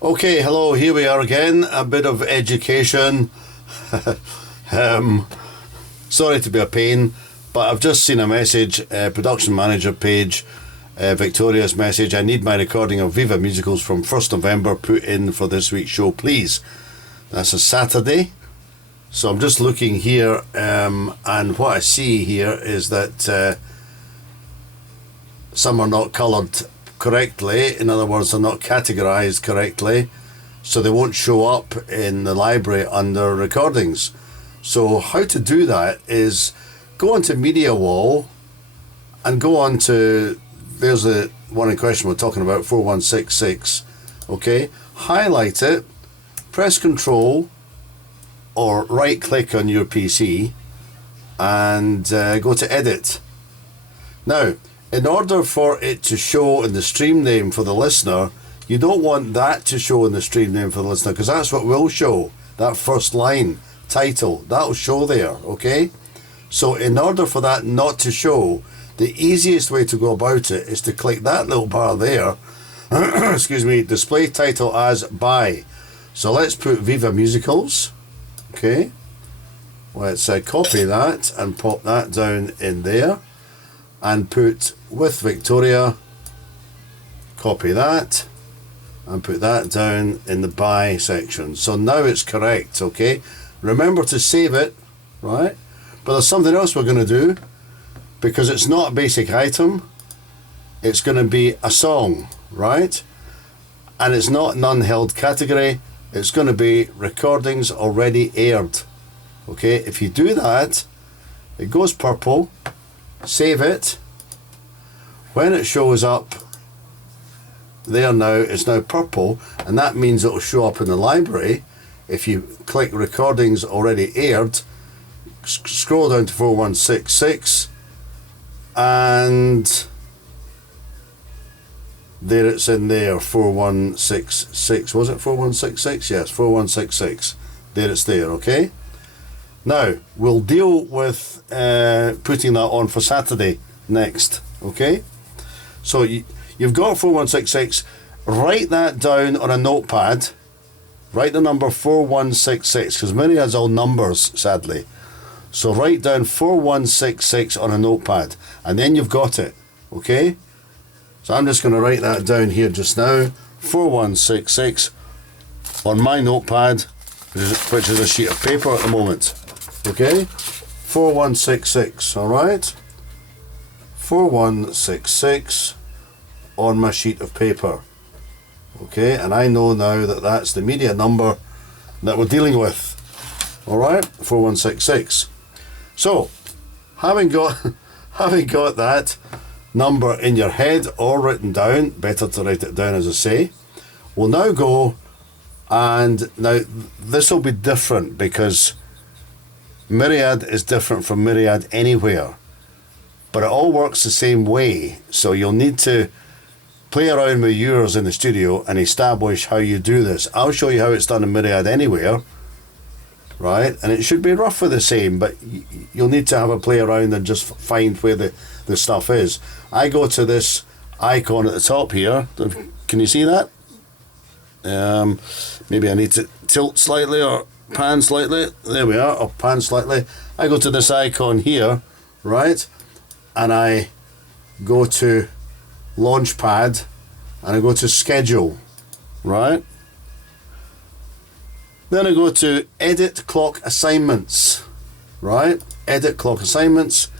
Okay, hello, here we are again. A bit of education. Sorry to be a pain, but I've just seen a message, production manager page, Victoria's message. I need my recording of Viva Musicals from 1st November put in for this week's show, please. That's a Saturday. So I'm just looking here, and what I see here is that some are not coloured correctly. In other words, they're not categorised correctly, so they won't show up in the library under recordings. So how to do that is go onto Media Wall and go on to, there's the one in question we're talking about, 4166. Okay, highlight it, press Control or right click on your PC and go to Edit. Now, in order for it to show in the stream name for the listener, you don't want that to show in the stream name for the listener, because that's what will show, that first line, title, that'll show there, okay? So in order for that not to show, the easiest way to go about it is to click that little bar there, excuse me, display title as by. So let's put Viva Musicals, okay? Let's copy that and pop that down in there. And put with Victoria, copy that and put that down in the by section. So now it's correct, okay? Remember to save it, right? But there's something else we're going to do, because it's not a basic item, it's going to be a song, right? And it's not none held category, it's going to be recordings already aired, okay? If you do that, it goes purple. Save it. When it shows up there now, it's now purple, and that means it'll show up in the library. If you click recordings already aired, scroll down to 4166, and there it's in there, 4166. Was it 4166? Yes, 4166. There it's there, okay? Now, we'll deal with putting that on for Saturday next, okay? So you've got 4166, write that down on a notepad, write the number 4166, because Myriad's all numbers, sadly. So write down 4166 on a notepad, and then you've got it, okay? So I'm just going to write that down here just now, 4166 on my notepad, which is a sheet of paper at the moment. Okay, 4166, all right? 4166 on my sheet of paper. Okay, and I know now that that's the media number that we're dealing with. All right, 4166. So, having got that number in your head or written down, better to write it down as I say, we'll now go, and now this will be different because Myriad is different from Myriad Anywhere, but it all works the same way. So you'll need to play around with yours in the studio and establish how you do this. I'll show you how it's done in Myriad Anywhere, right? And it should be roughly the same, but you'll need to have a play around and just find where the stuff is. I go to this icon at the top here. Can you see that? Maybe I need to tilt slightly or pan slightly. There we are, or pan slightly. I go to this icon here, right? And I go to Launchpad and I go to Schedule, right? Then I go to Edit Clock Assignments, right? Edit Clock Assignments.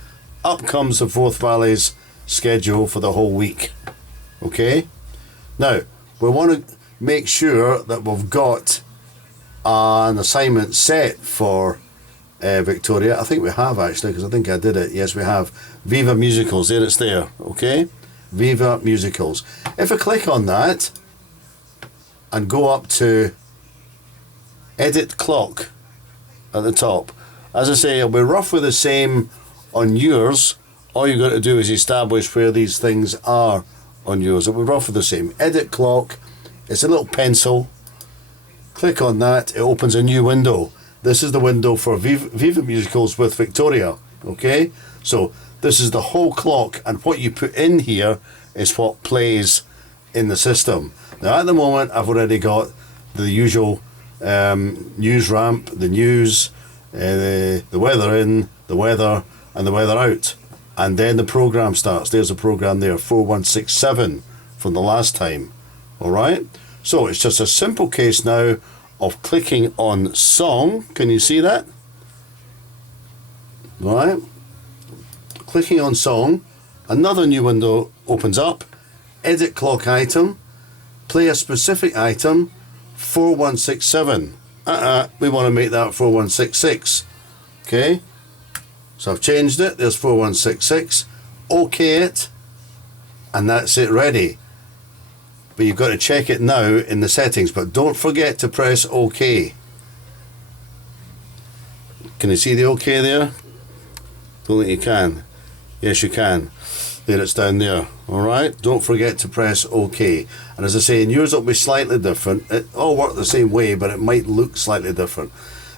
Up comes the Forth Valley's schedule for the whole week, okay? Now, we want to make sure that we've got an assignment set for Victoria. I think we have actually, because I think I did it. Yes, we have. Viva Musicals, there it's there, okay? Viva Musicals. If I click on that and go up to Edit Clock at the top, as I say, it'll be roughly the same on yours. All you've got to do is establish where these things are on yours. It'll be roughly the same. Edit Clock, it's a little pencil. Click on that, it opens a new window. This is the window for Viva Musicals with Victoria, okay? So this is the whole clock, and what you put in here is what plays in the system. Now at the moment I've already got the usual news ramp, the news, the weather in, the weather, and the weather out. And then the program starts. There's a program there, 4167 from the last time. Alright? So it's just a simple case now of clicking on song. Can you see that? Alright? Clicking on song. Another new window opens up. Edit clock item. Play a specific item. 4167. We want to make that 4166. Okay? So I've changed it. There's 4166. OK it. And that's it ready. But you've got to check it now in the settings. But don't forget to press OK. Can you see the OK there? Don't think you can. Yes, you can. There, it's down there. Alright? Don't forget to press OK. And as I say, in yours it'll be slightly different. It all work the same way, but it might look slightly different.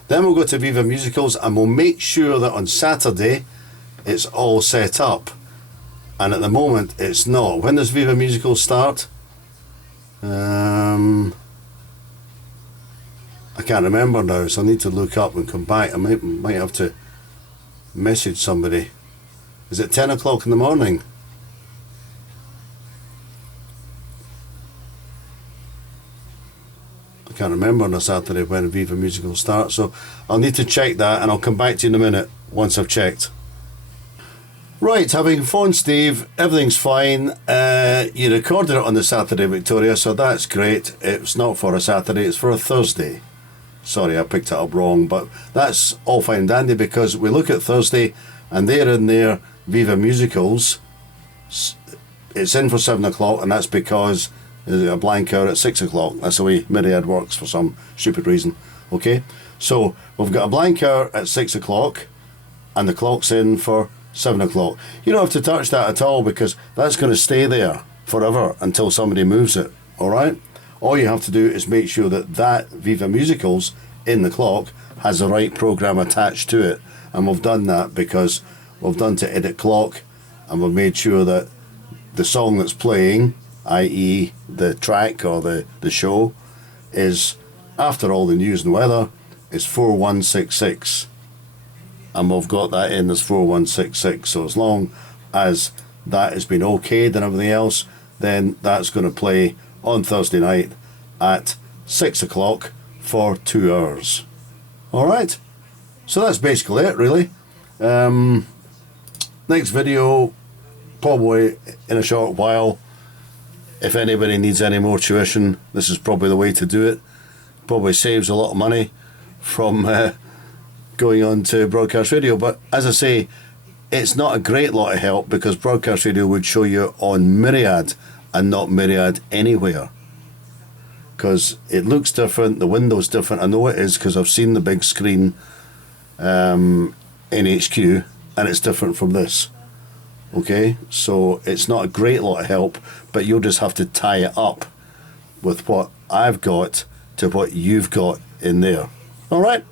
Then we'll go to Viva Musicals and we'll make sure that on Saturday it's all set up. And at the moment it's not. When does Viva Musicals start? I can't remember now, so I need to look up and come back. I might have to message somebody. Is it 10 o'clock in the morning? I can't remember on a Saturday when Viva Musical starts, so I'll need to check that and I'll come back to you in a minute once I've checked. Right, having phoned Steve, everything's fine. You recorded it on the Saturday, Victoria, so that's great. It's not for a Saturday, it's for a Thursday. Sorry, I picked it up wrong, but that's all fine and dandy because we look at Thursday and they're in there, Viva Musicals. It's in for 7 o'clock and that's because there's a blank hour at 6 o'clock. That's the way Myriad works for some stupid reason. Okay, so we've got a blank hour at 6 o'clock and the clock's in for 7 o'clock. You don't have to touch that at all because that's going to stay there forever until somebody moves it. Alright? All you have to do is make sure that that Viva Musicals in the clock has the right program attached to it. And we've done that because we've done to edit clock and we've made sure that the song that's playing, i.e. the track or the show, is after all the news and weather, is 4166. And we've got that in as 4166. So as long as that has been okayed and everything else, then that's going to play on Thursday night at 6 o'clock for 2 hours. Alright? So that's basically it, really. Next video, probably in a short while. If anybody needs any more tuition, this is probably the way to do it. Probably saves a lot of money from going on to broadcast radio. But as I say, it's not a great lot of help because broadcast radio would show you on Myriad and not Myriad anywhere. Because it looks different, the window's different. I know it is because I've seen the big screen in HQ and it's different from this. Okay, so it's not a great lot of help, but you'll just have to tie it up with what I've got to what you've got in there. Alright?